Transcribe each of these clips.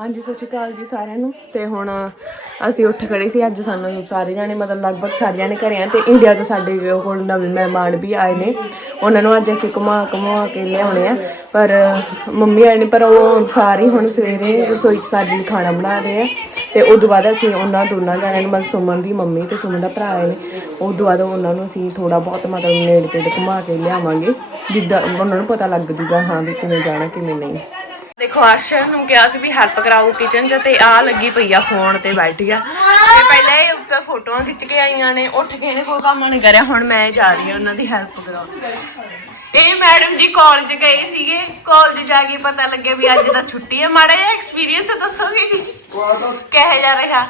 ਹਾਂਜੀ, ਸਤਿ ਸ਼੍ਰੀ ਅਕਾਲ ਜੀ ਸਾਰਿਆਂ ਨੂੰ। ਤੇ ਹੁਣ ਅਸੀਂ ਉੱਠ ਖੜੇ ਸੀ। ਅੱਜ ਸਾਨੂੰ ਸਾਰੇ ਜਾਣੇ, ਮਤਲਬ ਲਗਭਗ ਸਾਰੇ ਜਾਣੇ ਘਰੇ ਆ ਤੇ ਇੰਡੀਆ ਤੋਂ ਸਾਡੇ ਕੋਲ ਨਵੇਂ ਮਹਿਮਾਨ ਵੀ ਆਏ ਨੇ। ਉਹਨਾਂ ਨੂੰ ਅੱਜ ਅਸੀਂ ਘੁਮਾ ਘੁਮਾ ਕੇ ਲਿਆਉਣੇ ਆ। ਪਰ ਮੰਮੀ ਆਏ ਨੇ, ਪਰ ਉਹ ਸਾਰੇ ਹੁਣ ਸਵੇਰੇ ਰਸੋਈ 'ਚ ਸਾਡੇ ਲਈ ਖਾਣਾ ਬਣਾ ਰਹੇ ਆ। ਤੇ ਤੋਂ ਬਾਅਦ ਅਸੀਂ ਉਹਨਾਂ ਦੋਨਾਂ ਜਣਿਆਂ ਨੂੰ, ਮਤਲਬ ਸੁਮਨ ਦੀ ਮੰਮੀ ਤੇ ਸੁਮਨ ਦਾ ਭਰਾ ਆਏ ਨੇ। ਉਦੋਂ ਬਾਅਦ ਉਹਨਾਂ ਨੂੰ ਅਸੀਂ ਥੋੜਾ ਬਹੁਤ ਮਤਲਬ ਨੇੜੇ ਤੇੜੇ ਘੁਮਾ ਕੇ ਲਿਆਵਾਂਗੇ। ਜਿੱਦਾਂ ਉਹਨਾਂ ਨੂੰ ਪਤਾ ਲੱਗ ਜੂਗਾ, ਹਾਂ ਵੀ ਕਿਵੇਂ ਜਾਣਾ, ਕਿਵੇਂ ਨਹੀਂ। ਅਰਸ਼ਰ ਨੂੰ ਕਿਹਾ ਸੀ ਵੀ ਹੈਲਪ ਕਰਾਓ ਕਿਚਨ 'ਚ ਤੇ ਆ ਲੱਗੀ ਪਈ ਆ ਫੋਨ ਤੇ ਬੈਠੀ ਆ ਤੇ ਪਹਿਲਾਂ ਇਹ ਉੱਤੇ ਫੋਟੋਆਂ ਖਿੱਚ ਕੇ ਆਈਆਂ ਨੇ ਉੱਠ ਕੇ ਨੇ ਕੋਈ ਕੰਮ ਨਹੀਂ ਕਰਿਆ ਹੁਣ ਮੈਂ ਜਾ ਰਹੀ ਹਾਂ ਉਹਨਾਂ ਦੀ ਹੈਲਪ ਕਰਾਉਣ। ਇਹ ਮੈਡਮ ਜੀ ਕਾਲਜ ਗਏ ਸੀਗੇ ਕਾਲਜ ਜਾ ਕੇ ਪਤਾ ਲੱਗਿਆ ਵੀ ਅੱਜ ਦਾ ਛੁੱਟੀ ਹੈ ਮਾੜਾ ਜਿਹਾ ਐਕਸਪੀਰੀਅੰਸ ਦੱਸੋਗੇ ਜੀ? ਕਿਹੋ ਜਾ ਰਿਹਾ?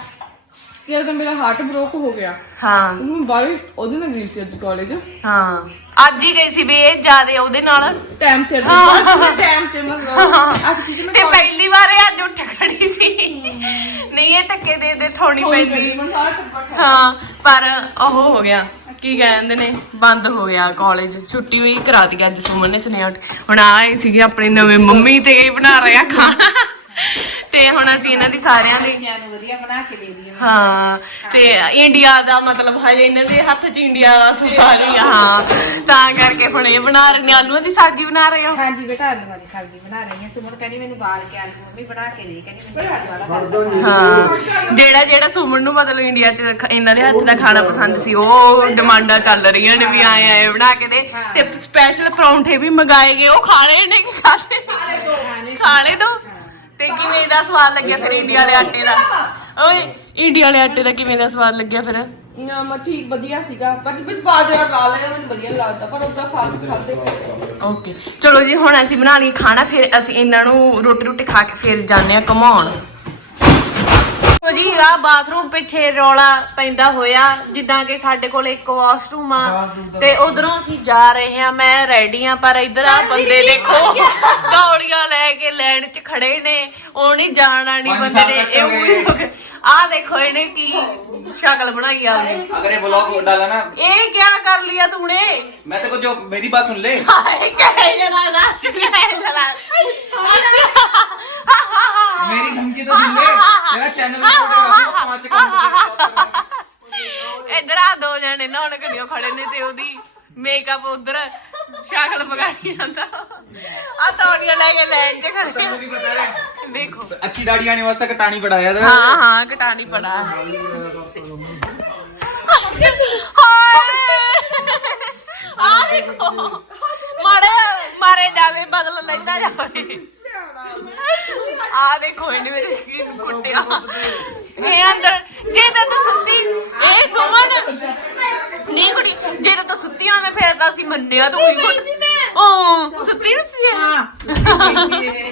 ਕਿ ਤਾਂ ਮੇਰਾ ਹਾਰਟ ਬ੍ਰੋਕ ਹੋ ਗਿਆ। ਹਾਂ। ਉਹਨੂੰ ਬਾਹਰ ਉਹਦੇ ਨਾਲ ਗਈ ਸੀ ਅੱਜ ਕਾਲਜ ਹਾਂ। ਅੱਜ ਹੀ ਗਈ ਸੀ ਵੀ ਇਹ ਜਿਆਦੇ ਉਹਦੇ ਨਾਲ। ਟਾਈਮ ਸਿਰ ਤੇ ਟਾਈਮ ਤੇ ਮਤਲਬ ਅੱਜ ਕੀ ਮੈਂ ਤੇ ਪਹਿਲੀ ਵਾਰ ਇਹ ਅੱਜ ਉੱਠ ਖੜੀ ਸੀ ਨਹੀਂ ਇਹ ਥੋੜੀ ਪੈਂਦੀ। ਹਾਂ ਪਰ ਉਹ ਹੋ ਗਿਆ। ਕੀ ਕਹਿੰਦੇ ਨੇ? ਬੰਦ ਹੋ ਗਿਆ ਕਾਲਜ ਛੁੱਟੀ ਵੀ ਕਰਾ ਦਿੱਤੀ ਅੱਜ ਸੁਮਨ ਨੇ ਸੁਨੇਹਾ ਹੁਣ ਆਏ ਸੀਗੇ ਆਪਣੇ ਨਵੇਂ ਮੰਮੀ ਤੇ ਬਣਾ ਰਿਹਾ ਖਾਣਾ। ਤੇ ਹੁਣ ਅਸੀਂ ਇਹਨਾਂ ਦੀ ਸਾਰਿਆਂ ਦੀ ਨੂੰ ਵਧੀਆ ਬਣਾ ਕੇ ਦੇ ਦਿਓ ਹਾਂ ਤੇ ਇੰਡੀਆ ਦਾ ਮਤਲਬ ਹਜੇ ਇਹਨਾਂ ਦੇ ਹੱਥ 'ਚ ਇੰਡੀਆ ਦਾ ਸੁਧਾਰ ਹੀ ਤਾਂ ਕਰਕੇ ਹੁਣ ਇਹ ਬਣਾ ਰਹੇ ਨੇ ਆਲੂਆਂ ਦੀ ਸਬਜ਼ੀ ਬਣਾ ਰਹੇ ਹੋ? ਹਾਂਜੀ ਬੇਟਾ ਆਲੂਆਂ ਦੀ ਸਬਜ਼ੀ ਬਣਾ ਰਹੀ ਹਾਂ। ਸੁਮਨ ਕਹਿੰਦੀ ਮੈਨੂੰ ਬਾਲ ਕੇ ਆਲੂ ਮੰਮੀ ਬਣਾ ਕੇ ਦੇ। ਕਹਿੰਦੀ ਮੈਨੂੰ ਆਲੂ ਵਾਲਾ ਕਰ ਹਾਂ ਜਿਹੜਾ ਜਿਹੜਾ ਸੁਮਨ ਨੂੰ ਮਤਲਬ ਇੰਡੀਆ 'ਚ ਖ- ਇਹਨਾਂ ਦੇ ਹੱਥ ਦਾ ਖਾਣਾ ਪਸੰਦ ਸੀ ਉਹ ਡਿਮਾਂਡਾਂ ਚੱਲ ਰਹੀਆਂ ਨੇ ਵੀ ਆਏ ਆਏ ਬਣਾ ਕੇ ਦੇ। ਤੇ ਸਪੈਸ਼ਲ ਪਰੌਂਠੇ ਵੀ ਮੰਗਾਏ ਗਏ ਉਹ ਖਾਣੇ ਨੇ ਕਿ ਖਾਣੇ ਖਾਣੇ ਦੋ। ਤੇ ਕਿਵੇਂ ਦਾ ਸਵਾਦ ਲੱਗਿਆ ਫਿਰ ਇੰਡੀਆ ਵਾਲੇ ਆਟੇ ਦਾ? ਓਏ ਇੰਡੀਆ ਵਾਲੇ ਆਟੇ ਦਾ ਕਿਵੇਂ ਦਾ ਸਵਾਦ ਲੱਗਿਆ ਫਿਰ? ਨਾ ਮੈਂ ਠੀਕ ਵਧੀਆ ਸੀਗਾ। ਪਰ ਵਿੱਚ ਬਾਜਰਾ ਲਾ ਲਿਆ ਮੈਨੂੰ ਵਧੀਆ ਲੱਗਦਾ ਪਰ ਉਹਦਾ ਖਾ ਖਾਦੇ ਓਕੇ। ਚਲੋ ਜੀ ਹੁਣ ਅਸੀਂ ਬਣਾ ਲਈ ਖਾਣਾ ਫਿਰ ਅਸੀਂ ਇਹਨਾਂ ਨੂੰ ਰੋਟੀ ਰੋਟੀ ਖਾ ਕੇ ਫਿਰ ਜਾਂਦੇ ਆ ਕਮਾਉਣ ਉਹ ਜੀ ਆ ਬਾਥਰੂਮ ਪਿੱਛੇ ਰੌਲਾ ਪੈਂਦਾ ਹੋਇਆ ਜਿੱਦਾਂ ਕਿ ਸਾਡੇ ਕੋਲ ਇੱਕ ਵਾਸ਼ਰੂਮ ਆ ਤੇ ਉਧਰੋਂ ਅਸੀਂ ਜਾ ਰਹੇ ਆ ਮੈਂ ਰੈਡੀ ਆ ਪਰ ਇਧਰ ਆ ਬੰਦੇ ਦੇਖੋ ਕੌੜੀਆਂ ਲੈ ਕੇ ਲਾਈਨ 'ਚ ਖੜੇ ਨੇ ਉਹ ਨਹੀਂ ਜਾਣਾ ਨਹੀਂ ਬੰਦੇ ਨੇ ਇਹ ਆ ਦੇਖੋ ਇਹਨੇ ਕੀ ਸ਼ਕਲ ਬਣਾਈ ਆ ਉਹਨੇ अगर ये ब्लॉग डाला ना ਇਹ ਕੀ ਕਰ ਲਿਆ ਤੂਨੇ मैं तेरे को जो मेरी बात सुन ले ਹਾਏ ਕਹੇ ਜਣਾ ਨਾ ਸੁਣਿਆ ਜਲਾ मेरी धमकी तो सुन ले मेरा चैनल रिपोर्ट है पांच अकाउंट ਇਧਰ ਆ ਦੋ ਜਣੇ ਨਹਾਉਣ ਘੜੀਆਂ ਖੜੇ ਨੇ ਤੇ ਉਹਦੀ ਮੇਕਅਪ ਉਧਰ ਸ਼ਕਲ ਵਿਗਾੜੀ ਜਾਂਦਾ ਆ ਤੌੜੀਆਂ ਲੈ ਕੇ ਲੈਣ ਚ ਖੜੇ भी बता रहे ਦੇਖੋ अच्छी दाढ़ी आने वास्ते कटानी पड़ाया था ਹਾਂ ਹਾਂ ਘਟਾਣੀ ਪੜਾ ਆ ਦੇਖੋ ਮਾਰੇ ਮਾਰੇ ਜਾਵੇ ਬਦਲ ਲੈਂਦਾ ਜਾਵੇ ਆ ਦੇਖੋ ਇਹਨੇ ਮੇਰੇ ਸਕਿਨ ਕੁੱਟਿਆ ਇਹ ਅੰਦਰ ਜੇ ਤਾਂ ਤੂੰ ਸੁੱਤੀ ਇਹ ਸੁਮਨ ਨਹੀਂ ਕੁੜੀ ਜੇ ਤਾਂ ਤੂੰ ਸੁੱਤੀ ਆ ਮੈਂ ਫੇਰ ਤਾਂ ਅਸੀਂ ਮੰਨਿਆ ਤੂੰ ਕੋਈ ਕੁੱਟ ਹਾਂ ਸੁੱਤੀ ਨਹੀਂ ਸੀ ਇਹ?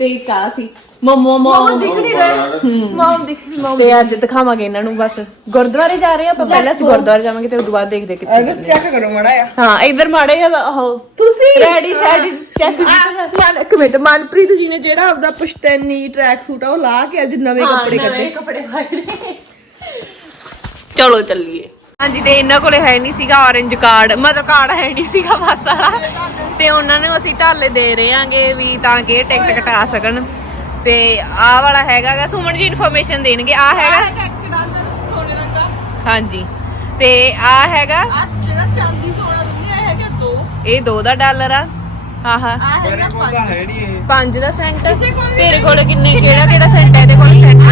ਤੇ ਇੱਕ ਆ ਸੀ ਮਮੋ ਮਮੋ। ਦਿਖ ਨਹੀਂ ਰਹੇ। ਮਾਮ ਦਿਖ ਮਾਮ ਤੇ ਅੱਜ ਦਿਖਾਵਾਂਗੇ ਇਹਨਾਂ ਨੂੰ ਬਸ। ਗੁਰਦੁਆਰੇ ਜਾ ਰਹੇ ਆ ਆਪਾਂ ਪਹਿਲਾਂ ਅਸੀਂ ਗੁਰਦੁਆਰੇ ਜਾਵਾਂਗੇ ਤੇ ਉਦੋਂ ਬਾਅਦ ਦੇਖਦੇ ਕਿੱਥੇ ਅਗਰ ਚੈੱਕ ਕਰੋ ਮੜਾ ਆ ਹਾਂ ਇਧਰ ਮਾੜੇ ਜਿਹਾ ਉਹ ਤੁਸੀਂ ਰੈਡੀ ਸ਼ੈਡੀ ਚੈੱਕ ਮਨ ਇੱਕ ਮਿੰਟ ਮਨਪ੍ਰੀਤ ਜੀ ਨੇ ਜਿਹੜਾ ਆਪਦਾ ਪਸ਼ਤੈਨੀ ਟਰੈਕ ਸੂਟ ਆ ਉਹ ਲਾ ਕੇ ਅੱਜ ਨਵੇਂ ਕੱਪੜੇ ਕੱਢੇ। ਕੱਪੜੇ ਪਾਏ ਚਲੋ ਚੱਲੀਏ। ਹਾਂਜੀ ਤੇ ਇਹਨਾਂ ਕੋਲੇ ਹੈ ਨਹੀਂ ਸੀਗਾ orange ਕਾਰਡ ਮਤਲਬ ਕਾਰਡ ਹੈ ਨਹੀਂ ਸੀਗਾ ਬਸ ਵਾਲਾ। ਤੇ ਉਹਨਾਂ ਨੂੰ ਅਸੀਂ ਢਾਲੇ ਦੇ ਰਹੇ ਆਂਗੇ ਵੀ ਤਾਂ ਕਿ ਟਿਕਟ ਕਟਾ ਸਕਣ। ਤੇ ਆਹ ਵਾਲਾ ਹੈਗਾਗਾ ਸੁਮਨ ਜੀ ਇਨਫੋਰਮੇਸ਼ਨ ਦੇਣਗੇ। ਆਹ ਹੈਗਾ? ਸੋਨੇ ਹਾਂਜੀ। ਤੇ ਆਹ ਹੈਗਾ? ਆ ਦੋ। ਦਾ ਡਾਲਰ ਆ। ਆਹਾ। ਪੰਜ। ਦਾ ਸੈਂਟ। ਤੇਰੇ ਕੋਲ ਕਿੰਨੇ ਕਿਹੜਾ ਕਿਹੜਾ ਸੈਂਟ ਹੈ? ਇਹਦੇ ਕੋਲ ਸੈਂਟ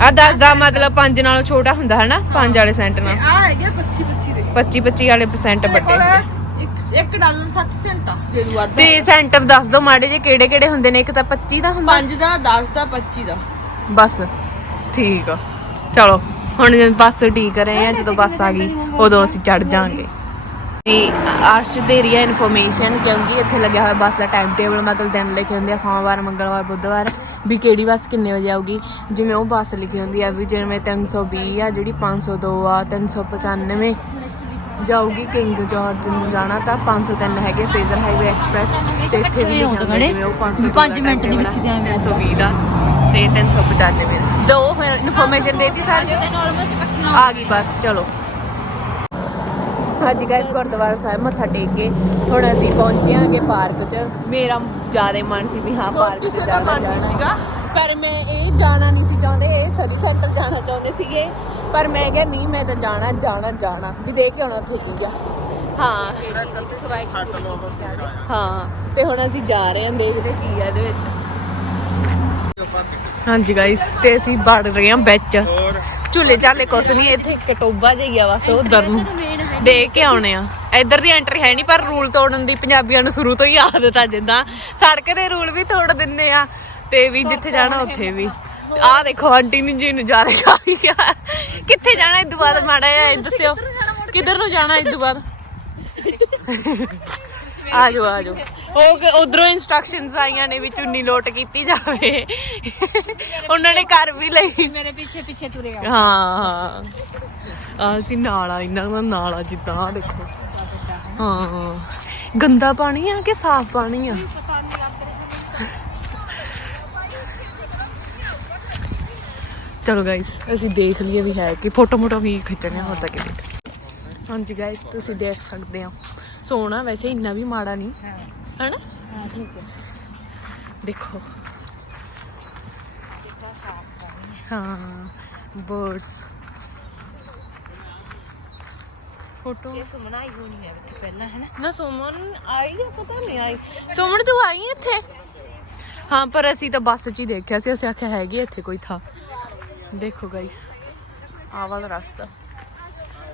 ਆ 10 ਦਾ ਮਤਲਬ 5 ਨਾਲੋਂ ਛੋਟਾ ਹੁੰਦਾ ਹੈ। ਨਾ 5 ਵਾਲੇ ਸੈਂਟ ਨਾਲ। ਆ ਹੈਗੇ 25 25 ਦੇ। 25 25 ਵਾਲੇ ਪਰਸੈਂਟ ਵੱਡੇ। ਇੱਕ ਡਾਲਰ 60 ਸੈਂਟ ਆ ਜੇ ਤੂੰ ਵੱਧ ਤੇ ਸੈਂਟ ਦੱਸ ਦੋ ਮਾੜੇ ਜੇ ਕਿਹੜੇ ਕਿਹੜੇ ਹੁੰਦੇ ਨੇ ਇੱਕ ਤਾਂ 25 ਦਾ ਹੁੰਦਾ? 5 ਦਾ 10 ਦਾ 25 ਦਾ। ਬਸ ਠੀਕ ਆ। ਚਲੋ ਹੁਣ ਬੱਸ ਠੀਕ ਰਹੇ ਆ ਜਦੋਂ ਬੱਸ ਆ ਗਈ ਉਦੋਂ ਅਸੀਂ ਚੜ ਜਾਾਂਗੇ। ਵੀ ਅਰਸ਼ ਦੇ ਰਹੀ ਹੈ ਇਨਫੋਰਮੇਸ਼ਨ ਕਿਉਂਕਿ ਇੱਥੇ ਲੱਗਿਆ ਹੋਇਆ ਬੱਸ ਦਾ ਟਾਈਮ ਟੇਬਲ ਮਤਲਬ ਦਿਨ ਲਿਖੇ ਹੁੰਦੇ ਆ ਸੋਮਵਾਰ ਮੰਗਲਵਾਰ ਬੁੱਧਵਾਰ ਵੀ ਕਿਹੜੀ ਬੱਸ ਕਿੰਨੇ ਵਜੇ ਆਊਗੀ? ਜਿਵੇਂ ਉਹ ਬੱਸ ਲਿਖੀ ਹੁੰਦੀ ਆ ਵੀ ਜਿਵੇਂ 320 ਆ ਜਿਹੜੀ 502 ਆ 395 ਜਾਊਗੀ ਕਿੰਗ ਜਾਰਜ ਨੂੰ ਜਾਣਾ ਤਾਂ 503 ਹੈਗੇ ਫੇਜ਼ਰ ਹਾਈਵੇ ਐਕਸਪ੍ਰੈਸ ਤੇ ਇੱਥੇ ਵੀ ਲਿਖਿਆ ਉਹ 500 5 ਮਿੰਟ ਦੀ ਵਿੱਚ ਜਾਵੇਂ 320 ਦਾ ਤੇ 395 ਦਾ। ਦੋ ਇਨਫੋਰਮੇਸ਼ਨ ਦੇਤੀ ਸਾਰੀ ਆ ਗਈ ਬਸ ਚਲੋ। ਹਾਂਜੀ ਗਾਇਸ ਗੁਰਦੁਆਰਾ ਸਾਹਿਬ ਮੱਥਾ ਟੇਕ ਕੇ ਹੁਣ ਅਸੀਂ ਪਹੁੰਚੇ ਆਂਗੇ ਪਾਰਕ 'ਚ। ਮੇਰਾ ਜ਼ਿਆਦਾ ਮਨ ਸੀ ਵੀ ਹਾਂ ਪਾਰਕ 'ਚ ਜਾਣਾ। ਸੀਗਾ। ਪਰ ਮੈਂ ਇਹ ਜਾਣਾ ਨਹੀਂ ਸੀ ਚਾਹੁੰਦੇ ਇਹ ਸਰੀ ਸੈਂਟਰ ਜਾਣਾ ਚਾਹੁੰਦੇ ਸੀਗੇ। ਪਰ ਮੈਂ ਕਿਹਾ ਨਹੀਂ ਮੈਂ ਤਾਂ ਜਾਣਾ ਜਾਣਾ ਜਾਣਾ। ਵੀ ਦੇਖ ਕੇ ਆਉਣਾ ਉੱਥੇ ਕੀ ਆ। ਹਾਂ। ਹਾਂ। ਤੇ ਹੁਣ ਅਸੀਂ ਜਾ ਰਹੇ ਹਾਂ ਦੇਖਦੇ ਕੀ ਆ ਇਹਦੇ ਵਿੱਚ। ਹਾਂਜੀ ਗਾਇਸ ਤੇ ਅਸੀਂ ਵੜ ਰਹੇ ਹਾਂ ਵਿੱਚ। ਝੂਲੇ ਚਾਲੇ ਕੁਛ ਨਹੀਂ ਇੱਥੇ ਇੱਕ ਟੋਬਾ ਜਿਹਾ ਬਸ ਉਧਰ ਨੂੰ ਦੇਖ ਕੇ ਆਉਣੇ ਆ। ਇੱਧਰ ਦੀ ਐਂਟਰੀ ਹੈ ਨਹੀਂ ਪਰ ਰੂਲ ਤੋੜਨ ਦੀ ਪੰਜਾਬੀਆਂ ਨੂੰ ਸ਼ੁਰੂ ਤੋਂ ਹੀ ਆਦਤ ਆ ਜਿੱਦਾਂ। ਸੜਕ ਦੇ ਰੂਲ ਵੀ ਤੋੜ ਦਿੰਦੇ ਆ ਤੇ ਵੀ ਜਿੱਥੇ ਜਾਣਾ ਉੱਥੇ ਵੀ। ਆਹ ਦੇਖੋ ਆਂਟੀ ਨੂੰ ਜੀ ਨੂੰ ਜਾ ਰਹੀ ਆ। ਰਹੀ ਆ ਕਿੱਥੇ ਜਾਣਾ ਇਸ ਬਾਅਦ ਮਾੜਾ ਜਿਹਾ ਦੱਸਿਓ। ਕਿੱਧਰ ਨੂੰ ਜਾਣਾ ਇਸ ਬਾਅਦ? ਆ ਜਾਓ ਆ ਜਾਓ ਉਹ ਉਧਰੋਂ ਇਨਸਟਰਕਸ਼ਨਸ ਆਈਆਂ ਨੇ ਵੀ ਚੁੰਨੀ ਲੋਟ ਕੀਤੀ ਜਾਵੇ। ਉਹਨਾਂ ਨੇ ਕਰ ਵੀ ਲਈ। ਮੇਰੇ ਪਿੱਛੇ ਪਿੱਛੇ ਤੁਰੇ ਆ। ਹਾਂ ਆ ਅਸੀਂ ਨਾਲਾ ਇਹਨਾਂ ਦਾ ਨਾਲਾ ਜਿੱਦਾਂ ਆਹ ਦੇਖੋ। ਹਾਂ। ਗੰਦਾ ਪਾਣੀ ਆ ਕਿ ਸਾਫ਼ ਪਾਣੀ ਆ? ਚਲੋ ਗਾਇਸ ਅਸੀਂ ਦੇਖ ਲਈਏ ਵੀ ਹੈ ਕਿ ਫੋਟੋ ਮੋਟੋ ਵੀ ਖਿੱਚਣੇ ਆ ਹੋਰ ਤਾਂ ਕੀ ਹਾਂਜੀ ਗਾਇਸ ਤੁਸੀਂ ਦੇਖ ਸਕਦੇ ਹੋ ਸੋਹਣਾ ਵੈਸੇ ਇੰਨਾ ਵੀ ਮਾੜਾ ਨਹੀਂ। ਹੈਨਾ? ਹਾਂ ਠੀਕ ਹੈ। ਦੇਖੋ। ਹਾਂ। Birds photo. ਇਹ ਸੁਮਨ ਆਈ ਹੋਣੀ ਹੈ ਇੱਥੇ ਪਹਿਲਾਂ ਹੈ ਨਾ ਨਾ ਸੁਮਨ ਆਈ ਜਾਂ ਪਤਾ ਨਹੀਂ ਆਈ। ਸੁਮਨ ਤੂੰ ਆਈ ਹੈ ਇੱਥੇ? ਹਾਂ ਪਰ ਅਸੀਂ ਤਾਂ ਬੱਸ 'ਚ ਹੀ ਦੇਖਿਆ ਸੀ ਅਸੀਂ ਆਖਿਆ ਹੈਗੀ ਇੱਥੇ ਕੋਈ ਥਾਂ। ਦੇਖੋ ਗਾਇਸ ਆਹ ਵਾਲਾ ਰਸਤਾ।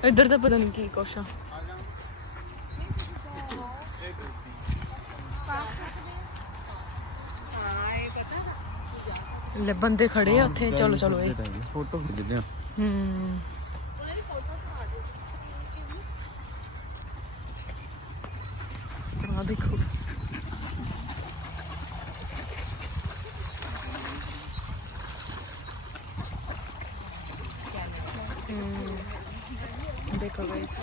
ਇੱਧਰ ਤਾਂ ਪਤਾ ਨਹੀਂ ਕੀ ਕੁਛ ਆ। ਲੈ ਬੰਦੇ ਖੜੇ ਆ ਉੱਥੇ ਚਲੋ ਚਲੋ ਇਹ। ਫੋਟੋ ਖਿੱਚਦੇ ਆ। ਹੂੰ। ਆ ਦੇਖੋ। ਹੂੰ। ਦੇਖੋ ਗਾਇਸ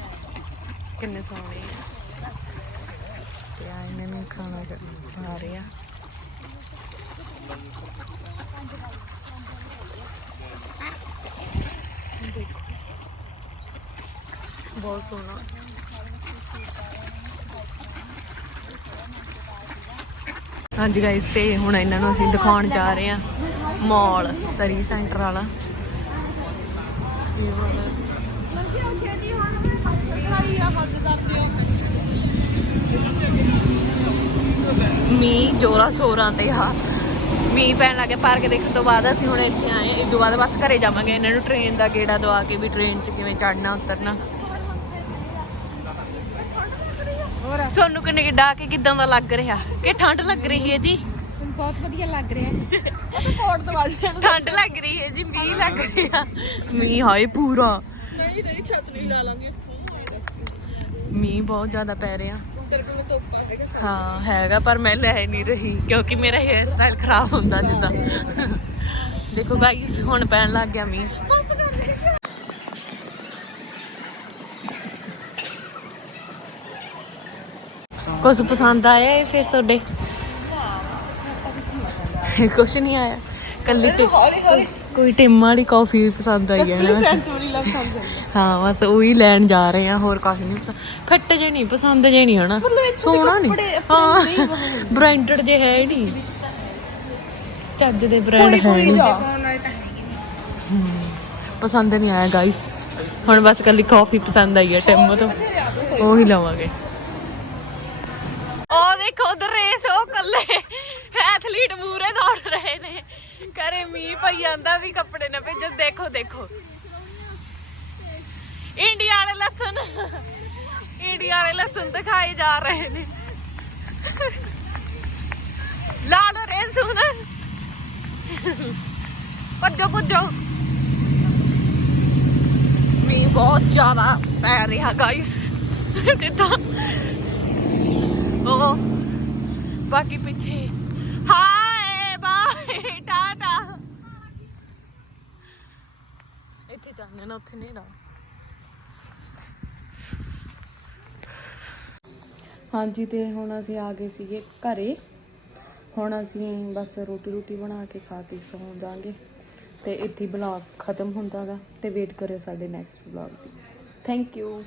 ਕਿੰਨੇ ਸੋਹਣੇ ਆ। ਤੇ ਆ ਇਹਨਾਂ ਨੇ ਖਾਣਾ ਖਾ ਰਹੇ ਆ। ਦੇਖੋ ਬਹੁਤ ਸੋਹਣਾ। ਹਾਂਜੀ ਗਾਇਸ ਤੇ ਹੁਣ ਇਹਨਾਂ ਨੂੰ ਅਸੀਂ ਦਿਖਾਉਣ ਜਾ ਰਹੇ ਹਾਂ ਮਾਲ ਸਰੀ ਸੈਂਟਰ ਵਾਲਾ। ਇਹ ਮੀਂਹ ਜੋਰਾ ਸੋਰਾਂ ਤੇ ਹਾਂ ਮੀਂਹ ਪੈਣ ਲੱਗੇ ਪਾਰਕ ਦੇਖਣ ਤੋਂ ਬਾਅਦ ਅਸੀਂ ਹੁਣ ਇੱਥੇ ਆਏ ਹਾਂ। ਇਸ ਤੋਂ ਬਾਅਦ ਬਸ ਘਰੇ ਜਾਵਾਂਗੇ ਇਹਨਾਂ ਨੂੰ ਟ੍ਰੇਨ ਦਾ ਗੇੜਾ ਦਵਾ ਕੇ ਵੀ ਟ੍ਰੇਨ 'ਚ ਕਿਵੇਂ ਚੜਨਾ ਉਤਰਨਾ। ਸੋਨੂੰ ਕਿੰਨੇ ਡਾ ਕੇ ਕਿਦਾਂ ਦਾ ਲੱਗ ਰਿਹਾ? ਕਿ ਠੰਡ ਲੱਗ ਰਹੀ ਹੈ ਜੀ। ਬਹੁਤ ਵਧੀਆ ਲੱਗ ਰਿਹਾ। ਕੋਟ ਦਵਾ ਦੇ ਠੰਡ ਲੱਗ ਰਹੀ ਹੈ ਜੀ ਮੀਂਹ ਲੱਗ ਰਿਹਾ। ਮੀਂਹ ਹਾਏ ਪੂਰਾ। ਨਹੀਂ ਨਹੀਂ ਛੱਤ ਨਹੀਂ ਲਾ ਲਾਂਗੇ। ਮੀਂਹ ਬਹੁਤ ਜ਼ਿਆਦਾ ਪੈ ਰਿਹਾ। ਤੋਪਾ ਹੈਗਾ ਹਾਂ ਹੈਗਾ ਪਰ ਮੈਂ ਲੈ ਨਹੀਂ ਰਹੀ ਕਿਉਂਕਿ ਮੇਰਾ ਹੇਅਰ ਸਟਾਈਲ ਖਰਾਬ ਹੁੰਦਾ ਜਿੱਦਾਂ। ਦੇਖੋ ਗਾਈਸ ਹੁਣ ਪੈਣ ਲੱਗ ਗਿਆ ਮੀਂਹ। ਬਸ ਕਰ ਦੇ। ਕੁਝ ਪਸੰਦ ਆਇਆ ਹੈ ਫਿਰ ਤੁਹਾਡੇ? ਕੁਛ ਨਹੀਂ ਆਇਆ। ਕੱਲੀ ਹੌਲੀ ਕੋਈ ਟਿੰਮਾਂ ਵਾਲੀ ਕਾਫੀ ਪਸੰਦ ਆਈ ਹੈ ਨਾ। ਹਾਂ ਬਸ ਉਹੀ ਲੈਣ ਜਾ ਰਹੇ ਆ ਹੋਰ ਕੁਝ ਨਹੀਂ ਪਸੰਦ ਫਿੱਟ ਜੇ ਨਹੀਂ ਪਸੰਦ ਜੇ ਨਹੀਂ ਹਨਾ। ਸੋਹਣਾ ਨਹੀਂ ਹਾਂ ਬ੍ਰਾਂਡਡ ਜੇ ਹੈ ਹੀ ਨਹੀਂ ਚੱਜ ਦੇ ਬ੍ਰਾਂਡ ਹੈ ਨਹੀਂ ਪਸੰਦ ਨਹੀਂ ਆਇਆ ਗਾਇਸ ਹੁਣ ਬਸ ਕੱਲੀ ਕਾਫੀ ਪਸੰਦ ਆਈ ਹੈ ਟਿੰਮ ਤੋਂ। ਉਹੀ ਲਵਾਂਗੇ। ਉਹ ਦੇਖੋ ਉਧਰ ਰੇਸ ਉਹ ਕੱਲੇ ਐਥਲੀਟ ਮੂਰੇ ਦੌੜ ਰਹੇ ਨੇ। ਕਰੇ ਮੀਂਹ ਪਈ ਜਾਂਦਾ ਵੀ ਕੱਪੜੇ ਨਾ ਭੇਜਣ। ਦੇਖੋ ਦੇਖੋ। ਇੰਡੀਆ ਵਾਲੇ ਲਸਣ ਇੰਡੀਆ ਵਾਲੇ ਲਸਣ ਤਾਂ ਜਾ ਰਹੇ ਨੇ। ਲਾਲ ਰੇ ਸੁਣ। ਭੱਜੋ ਭੱਜੋ। ਮੀਂਹ ਬਹੁਤ ਜ਼ਿਆਦਾ ਪੈ ਰਿਹਾ ਗਾਇਸ ਜਿੱਦਾਂ ਉਹ ਬਾਕੀ ਪਿੱਛੇ। ਹਾਏ, ਬਾਏ, ਟਾਟਾ। ਇੱਥੇ ਜਾਣੇ ਨਾ, ਉੱਥੇ ਨਹੀਂ ਰਹਾ ਹਾਂਜੀ ਤੇ ਹੁਣ ਅਸੀਂ ਆ ਗਏ ਸੀਗੇ ਘਰੇ। ਹੁਣ ਅਸੀਂ ਬਸ ਰੋਟੀ ਰੋਟੀ ਬਣਾ ਕੇ ਖਾ ਕੇ ਸੌਂ ਜਾਾਂਗੇ ਤੇ ਇੱਥੇ ਬਲੌਗ ਖਤਮ ਹੁੰਦਾ ਗਾ ਤੇ ਵੇਟ ਕਰਿਓ ਸਾਡੇ ਨੈਕਸਟ ਬਲੌਗ ਦੀ ਥੈਂਕ ਯੂ